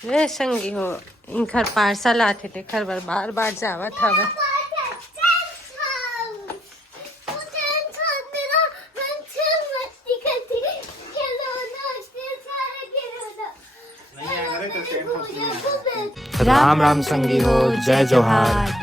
रे संगी हो इनखर पार्सल आते थे खर बार बार जावा था वे राम राम संगी हो, जय जोहार।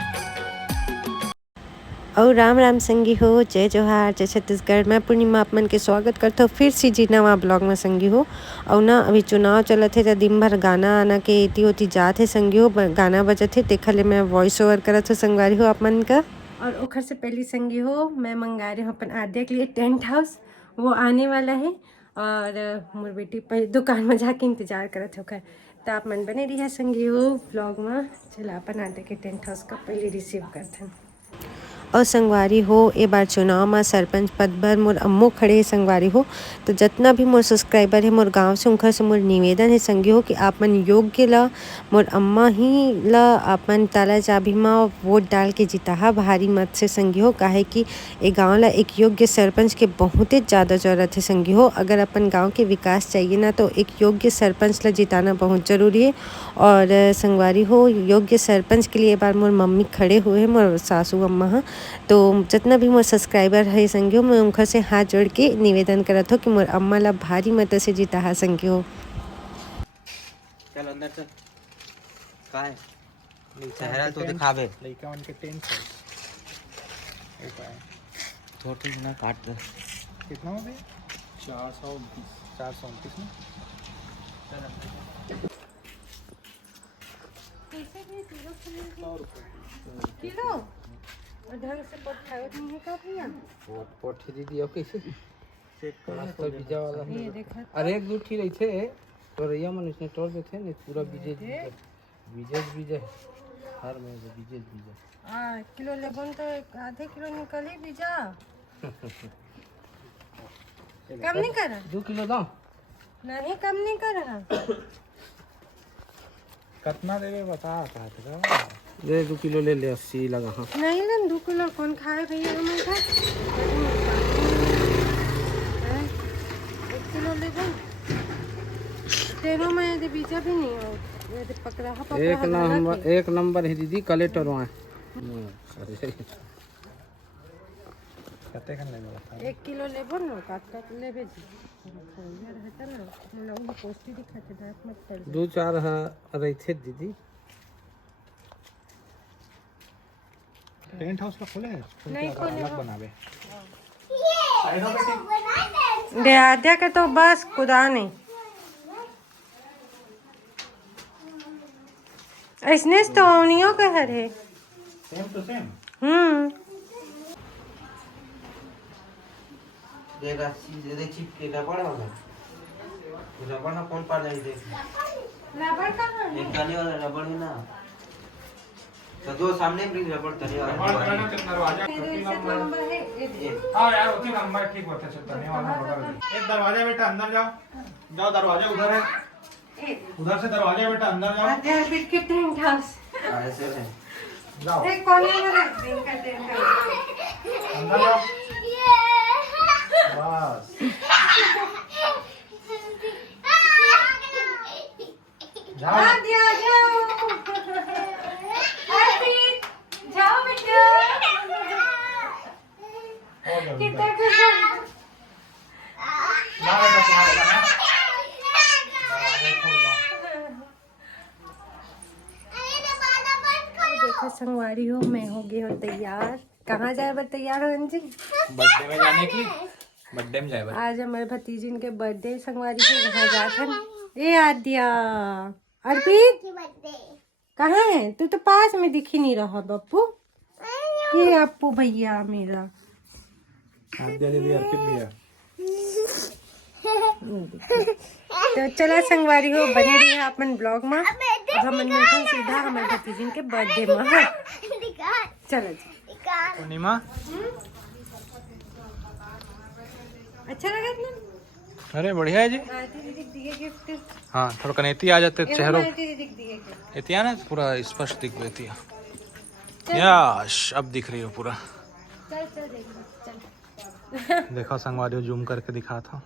और राम राम संगी हो, जय जोहार, जय छत्तीसगढ़। मैं पूर्णिमा आप मन के स्वागत करता हूँ फिर से जी नवा ब्लॉग में संगी हो। और ना अभी चुनाव चलत है तो दिन भर गाना आना के इति होती जात है संगी हो, गाना बजत है देखा ले मैं वॉइस ओवर करत हो संगवारी हो आप मन का। और ओखर से पहली संगी हो मैं मंगा रही हूँ अपन आद्या के लिए टेंट हाउस, वो आने वाला है और मोर बेटी पहले दुकान में जाके इंतजार करत होकर। तो आप मन बने रही है संगी हो ब्लॉग में। चला अपन आद्या के टेंट हाउस का पहले रिसीव करते हैं। और संगवारी हो ए बार चुनाव में सरपंच पद पर मोर अम्मो खड़े है संगवारी हो। तो जितना भी मोर सब्सक्राइबर है मोर गांव से उनकर से मोर निवेदन है संगी हो कि आप मन योग्य ला मोर अम्मा ही ला आपन ताला चाबी में वोट डाल के जिताहा भारी मत से संगी हो। काहे कि ए गांव ला एक योग्य सरपंच के बहुत ही ज़्यादा जरूरत है संगी हो। अगर अपन गाँव के विकास चाहिए ना तो एक योग्य सरपंच ला जिताना बहुत ज़रूरी है। और संगवारी हो योग्य सरपंच के लिए एक बार मोर मम्मी खड़े हुए हैं, मोर सासू अम्मा हाँ। तो जितना भी मोर सब्सक्राइबर है संगी हो मैं उनका से हाथ जोड़ के निवेदन करत हो कि मोर अम्मा ला भारी मत से जीता हा संगी हो। चल अंदर चल। काय चेहरा तो दिखावे लइका मन के टेंट है छोटे ना काट दे। कितना हो गया 429 में। किलो ढंग से पठाओ नहीं है का भैया पोट दीदी और कैसे चेक कर तो बीजा वाला ये देखा अरे एक दो ठीक रही थे तो रैया मन इसने तोड़ देते ने पूरा बीजे हर में बीजे किलो लेबन तो आधे किलो निकली बीजा कम नहीं कर रहा 2 किलो दो नहीं कम नहीं कर रहा कितना देवे बता था दे 2 किलो ले ले 80 लगा हाँ नहीं ना 2 किलो कौन खाए भैया हमें खा 1 किलो लेबन तेरो में यदि बीजा भी नहीं हो यदि पकड़ा एक नंबर है दीदी कलेक्टर वहाँ कते खन लेबे 1 किलो लेबो न काट लेबे जी रहता ना मतलब वो पोस्टी दिखाते दांत मत कर 2-4 रही थे दीदी। टेंट हाउस का खोले है नहीं खोले अलग बनावे बेआद्या के तो बस खुदा नहीं ऐसने तो औनियों के हर है सेम टू सेम देगा दे चिप के रबड़ वाला रबड़ ना कौन पार जाए देख रबड़ कहाँ है एक काले वाला रबड़ है ना तो दो सामने भी रबड़ तले वाला दरवाजा नंबर है हाँ यार उसी नंबर ठीक होता चलता नहीं वाला बगल एक दरवाजा बेटा अंदर जाओ दरवाजा उधर है उधर से दरवाजा बेटा अंदर जाओ आद्या के टेंट हाउस ऐसे है जाओ एक कोने में रख दिन का टेंट हाउस अंदर जाओ बस जाओ आद्या जाओ अर्पित जाओ बेटा कितना खुश ना बेटा तुम्हारे ना दरवाजा खोल दो देखो संगवारी हो मैं हो गई हो तैयार। कहाँ जाए बर तैयार हो अंजी बर्थडे में जाने की बर्थडे में जाए आज हमारे भतीजी के बर्थडे संगवारी से वहाँ जाते हैं। ए आद्या अर्पित कहाँ है तू तो पास में दिख ही नहीं रहा बप्पू ये अप्पू भैया मेरा आद्या दीदी अर्पित भैया तो चला संगवारी हो बने रही है अपन ब्लॉग में। अब हम मिलते सीधा हमारे भतीजी के बर्थडे में हाँ? चलो जी पूर्णिमा अच्छा लगा ना अरे बढ़िया है जी दिए गिफ्ट हाँ थोड़ा कनेती आ जाते चेहरों दिए गिफ्ट एतिया ना पूरा स्पष्ट दिख रही यश अब दिख रही हो पूरा चल चल देखो चल देखो संगवारी जूम करके दिखा था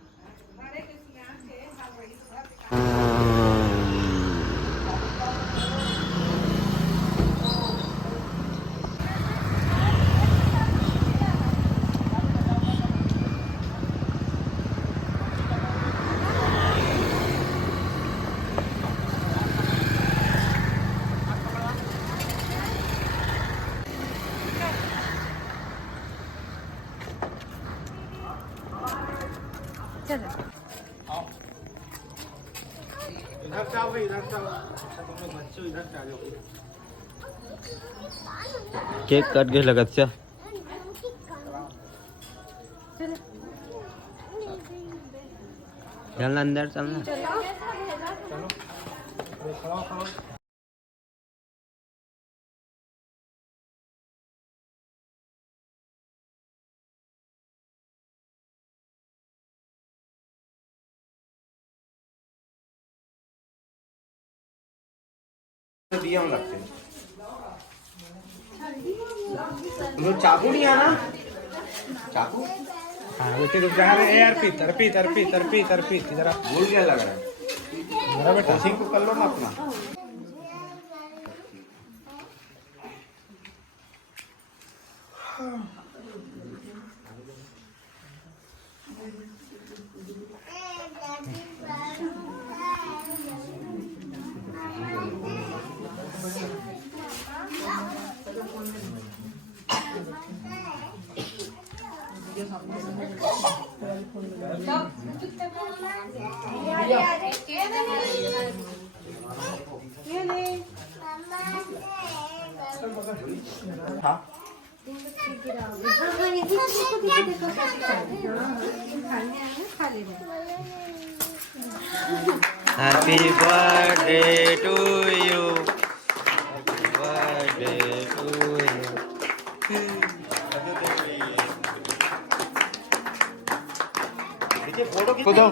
इधर से आओ भाई, इधर से आओ। अच्छा तुम लोग बच्चे हो, इधर से आ जाओ। केक कट गए लगत से चलना अंदर चलना चलो खड़ो खड़ो। दिया हम लगते हैं चाकू नहीं आना चाकू हाँ बेटे रुक जा रे यार, तरपी जरा भूल क्या लग रहा है मेरा बेटा सिंह को कर लो ना अपना। Happy birthday to you birthday to you photo दो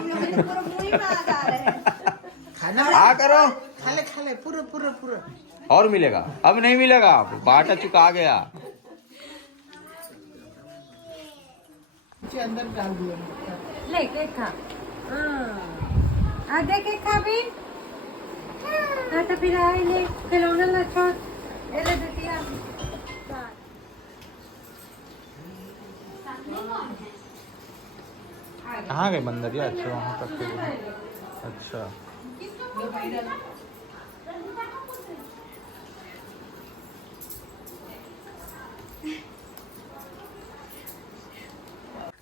हाँ करो खा ले पूरा और मिलेगा अब नहीं मिलेगा बाटा चुका गया अंदर डाल दिया। ले केक खा आधे केक खा भी हाँ तो फिर आए ले खिलौना ना छोड़ ये ले बेटिया कहाँ गए बंदर ये? अच्छा वहाँ तक के गए। अच्छा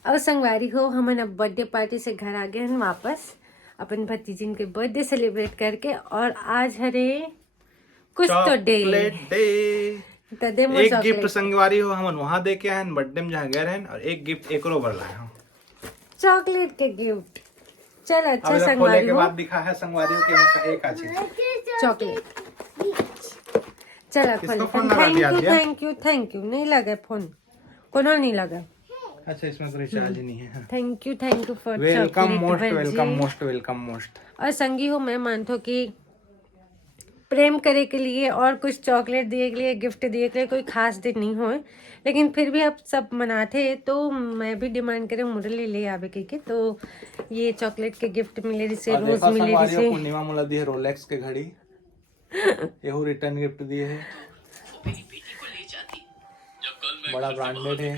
और संगवारी हो हम अब बर्थडे पार्टी से घर आ गए हैं वापस अपन भतीजिन के बर्थडे सेलिब्रेट करके और आज हरे कुछ तो डे तो दे एक गिफ्ट संगवारी हो हम वहाँ दे के आए बर्थडे में जहाँ गए हैं और एक गिफ्ट एक और लाए हैं चॉकलेट के गिफ्ट चल अच्छा खोले संगवारी के हो बाद दिखा है संगवारी हो कि हमका एक अच्छी चॉकलेट चल किसको फोन लगा दिया? थैंक यू नहीं लगा फोन कोनो नहीं लगा अच्छा इसमें तो रिचार्ज नहीं है। Thank you for welcome most और संगी हो मैं मानता हूँ कि प्रेम करे के लिए और कुछ चॉकलेट दिए के लिए गिफ्ट दिए के लिए कोई खास दिन नहीं हो लेकिन फिर भी अब सब मनाते तो मैं भी डिमांड करे मुरली ले आवे के तो ये चॉकलेट के गिफ्ट मिले जिसे रोज मिले जिसे पूर्णिमा मोला दी है रोलेक्स के घड़ी ये रिटर्न गिफ्ट दिए है बड़ा ब्रांडेड है।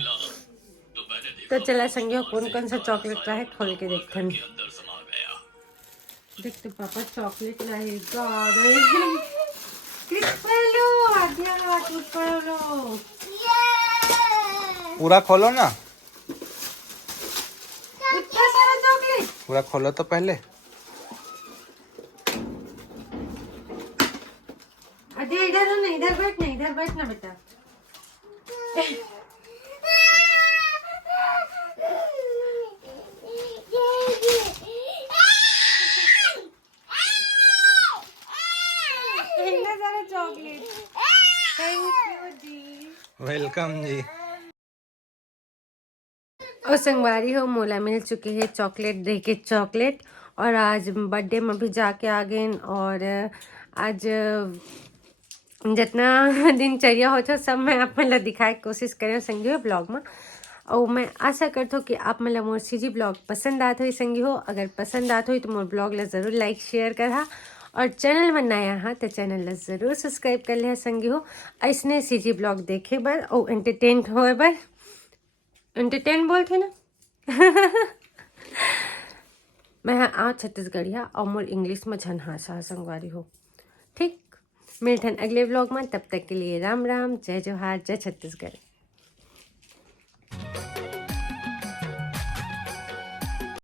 तो चला संगी कौन कौन सा चॉकलेट रहा है खोल के देखते हैं देखते पापा चॉकलेट लाएगा पूरा खोलो ना इतना सारा चॉकलेट पूरा खोलो तो पहले अरे इधर बैठना बेटा चॉकलेट थैंक यू जी वेलकम जी। और संगवारी हो मोला मिल चुके हैं चॉकलेट दे के चॉकलेट और आज बर्थडे में भी जाके आ गए और आज जितना दिनचर्या हो सब मैं आप मतलब दिखाए कोशिश करें संगी हो ब्लॉग में और मैं आशा करता हूँ कि आप मतलब मोर सीजी ब्लॉग पसंद आते हुई संगी हो अगर पसंद आते हुई तो मोर ब्लॉग ला ज़रूर लाइक शेयर करा और चैनल में नया हाँ तो चैनल ला ज़रूर सब्सक्राइब कर लिया संगी हो ऐसने सीजी ब्लॉग देखे बर और एंटरटेन होए बर एंटरटेन बोलते ना मैं आओ छत्तीसगढ़िया और मोर इंग्लिश में झन हाँ संगवारी हो ठीक मिलते हैं अगले व्लॉग में तब तक के लिए राम राम जय जोहार जय छत्तीसगढ़।